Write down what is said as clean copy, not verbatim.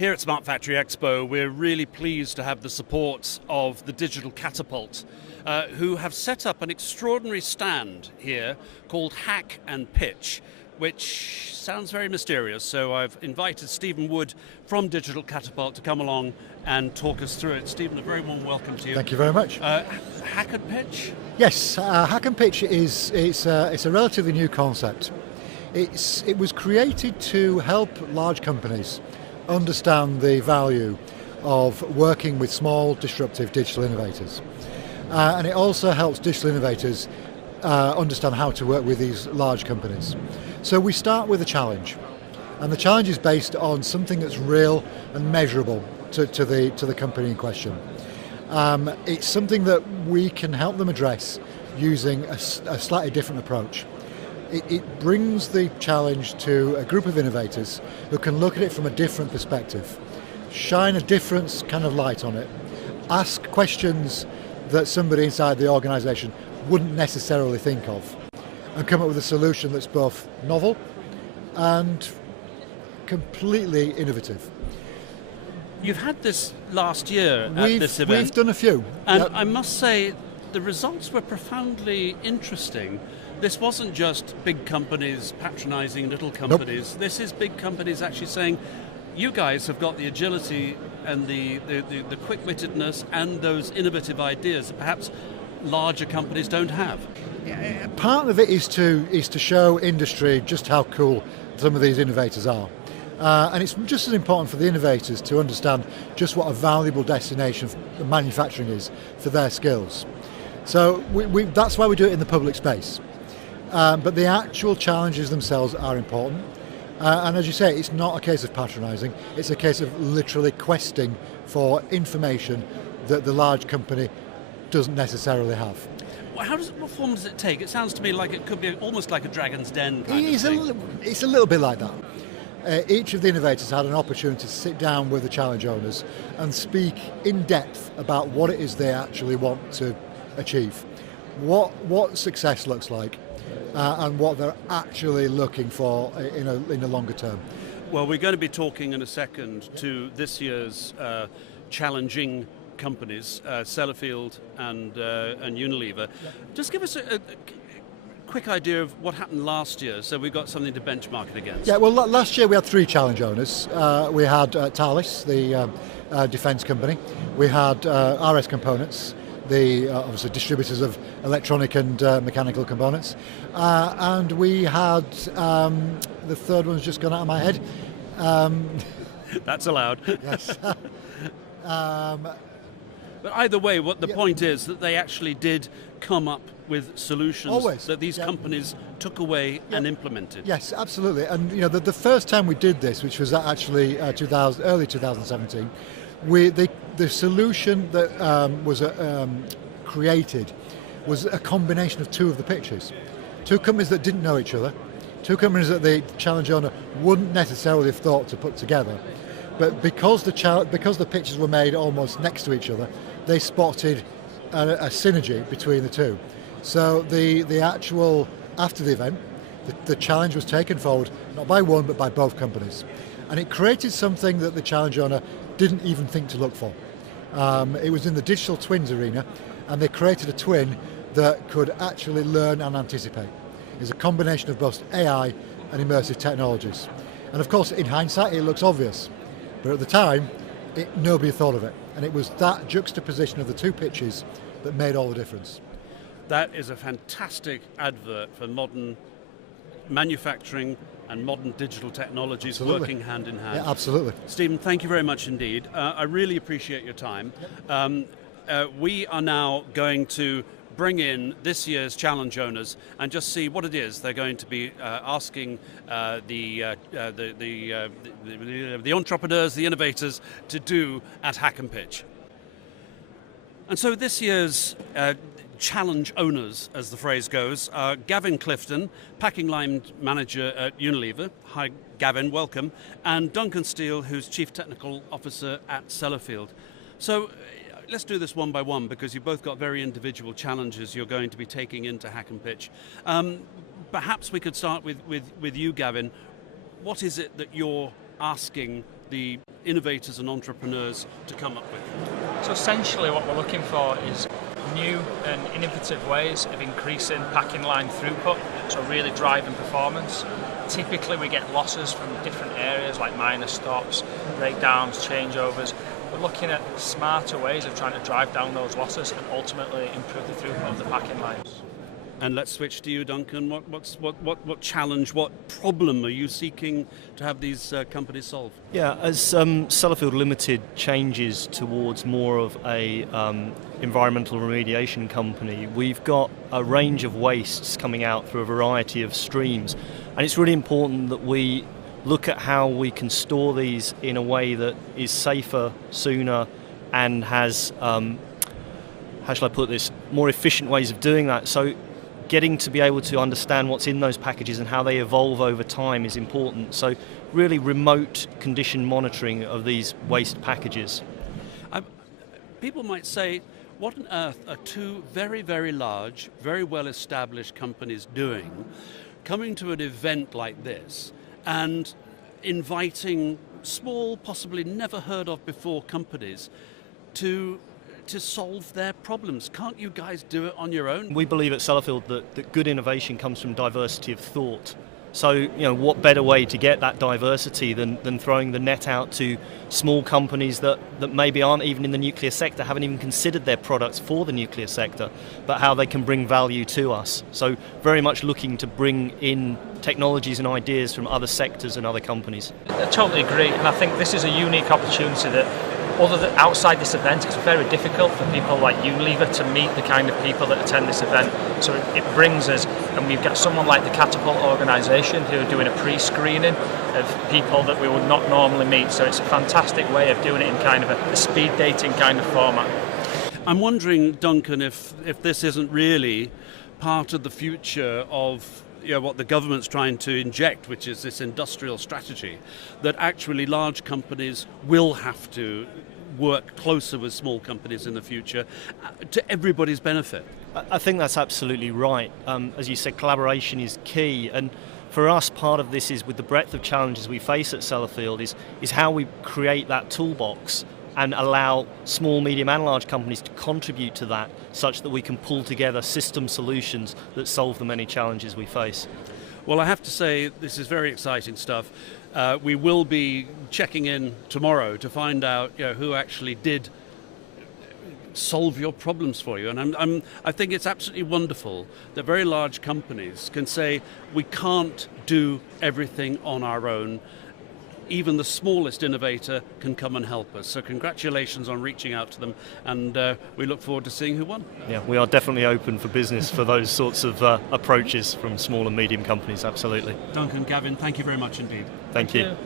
Here at Smart Factory Expo, we're really pleased to have the support of the Digital Catapult, who have set up an extraordinary stand here called Hack and Pitch, which sounds very mysterious. So I've invited Stephen Wood from Digital Catapult to come along and talk us through it. Stephen, a very warm welcome to you. Thank you very much. Hack and Pitch? Yes, Hack and Pitch is a relatively new concept. It was created to help large companies understand the value of working with small, disruptive digital innovators. And it also helps digital innovators understand how to work with these large companies. So we start with a challenge. And the challenge is based on something that's real and measurable to the company in question. It's something that we can help them address using a slightly different approach. It brings the challenge to a group of innovators who can look at it from a different perspective, shine a different kind of light on it, ask questions that somebody inside the organisation wouldn't necessarily think of, and come up with a solution that's both novel and completely innovative. You've had this last year at this event. We've done a few. And yep. I must say, the results were profoundly interesting. This wasn't just big companies patronising little companies. Nope. This is big companies actually saying, you guys have got the agility and the quick-wittedness and those innovative ideas that perhaps larger companies don't have. Yeah, part of it is to show industry just how cool some of these innovators are. And it's just as important for the innovators to understand just what a valuable destination manufacturing is for their skills. So that's why we do it in the public space. But the actual challenges themselves are important. And as you say, it's not a case of patronising, it's a case of literally questing for information that the large company doesn't necessarily have. Well, what form does it take? It sounds to me like it could be almost like a Dragon's Den kind of thing. It's a little bit like that. Each of the innovators had an opportunity to sit down with the challenge owners and speak in depth about what it is they actually want to achieve, what success looks like, and what they're actually looking for in a longer term. Well, we're going to be talking in a second to this year's challenging companies, Sellafield and Unilever. Yeah. Just give us a quick idea of what happened last year, so we've got something to benchmark it against. Yeah, well, last year we had three challenge owners. We had Thales, the defence company. We had RS Components, the obviously distributors of electronic and mechanical components. And we had, the third one's just gone out of my head. That's allowed. Yes. But either way, what the point is that they actually did come up with solutions that these companies took away and implemented. Yes, absolutely. And you know, the first time we did this, which was actually early 2017, the solution that was created was a combination of two of the pitches. Two companies that didn't know each other, two companies that the challenge owner wouldn't necessarily have thought to put together. But because the pitches were made almost next to each other, they spotted a synergy between the two. So the actual, after the event, the challenge was taken forward, not by one, but by both companies. And it created something that the challenge owner didn't even think to look for. It was in the digital twins arena, and they created a twin that could actually learn and anticipate. It's a combination of both AI and immersive technologies. And of course, in hindsight, it looks obvious. But at the time, nobody thought of it. And it was that juxtaposition of the two pitches that made all the difference. That is a fantastic advert for modern manufacturing and modern digital technologies working hand in hand. Yeah, absolutely. Stephen, thank you very much indeed. I really appreciate your time. Yep. We are now going to bring in this year's challenge owners and just see what it is they're going to be asking the entrepreneurs, the innovators to do at Hack and Pitch. And so this year's challenge owners, as the phrase goes, are Gavin Clifton, packing line manager at Unilever. Hi Gavin, welcome. And Duncan Steel, who's Chief Technical Officer at Sellafield. So let's do this one by one, because you've both got very individual challenges you're going to be taking into Hack and Pitch. Perhaps we could start with you, Gavin. What is it that you're asking the innovators and entrepreneurs to come up with? So essentially what we're looking for is new and innovative ways of increasing packing line throughput, so really driving performance. Typically we get losses from different areas like minor stops, breakdowns, changeovers. We're looking at smarter ways of trying to drive down those losses and ultimately improve the throughput of the packing lines. And let's switch to you, Duncan. What challenge, what problem are you seeking to have these companies solve? Yeah, as Sellafield Ltd changes towards more of a environmental remediation company, we've got a range of wastes coming out through a variety of streams, and it's really important that we look at how we can store these in a way that is safer, sooner, and has, how shall I put this, more efficient ways of doing that. So getting to be able to understand what's in those packages and how they evolve over time is important. So really remote condition monitoring of these waste packages. People might say, what on earth are two very, very large, very well-established companies doing, coming to an event like this and inviting small, possibly never heard of before companies to solve their problems? Can't you guys do it on your own? We believe at Sellafield that good innovation comes from diversity of thought. So, what better way to get that diversity than throwing the net out to small companies that maybe aren't even in the nuclear sector, haven't even considered their products for the nuclear sector, but how they can bring value to us. So very much looking to bring in technologies and ideas from other sectors and other companies. I totally agree, and I think this is a unique opportunity that other than outside this event, it's very difficult for people like Unilever to meet the kind of people that attend this event. So it brings us, and we've got someone like the Catapult organisation who are doing a pre-screening of people that we would not normally meet. So it's a fantastic way of doing it in kind of a speed dating kind of format. I'm wondering, Duncan, if this isn't really part of the future of what the government's trying to inject, which is this industrial strategy, that actually large companies will have to work closer with small companies in the future to everybody's benefit. I think that's absolutely right. As you said, collaboration is key, and for us, part of this is with the breadth of challenges we face at Sellafield is how we create that toolbox and allow small, medium and large companies to contribute to that such that we can pull together system solutions that solve the many challenges we face. Well, I have to say this is very exciting stuff. We will be checking in tomorrow to find out who actually did solve your problems for you. And I think it's absolutely wonderful that very large companies can say we can't do everything on our own. Even the smallest innovator can come and help us. So congratulations on reaching out to them, and we look forward to seeing who won. Yeah, we are definitely open for business for those sorts of approaches from small and medium companies, absolutely. Duncan, Gavin, thank you very much indeed. Thank you.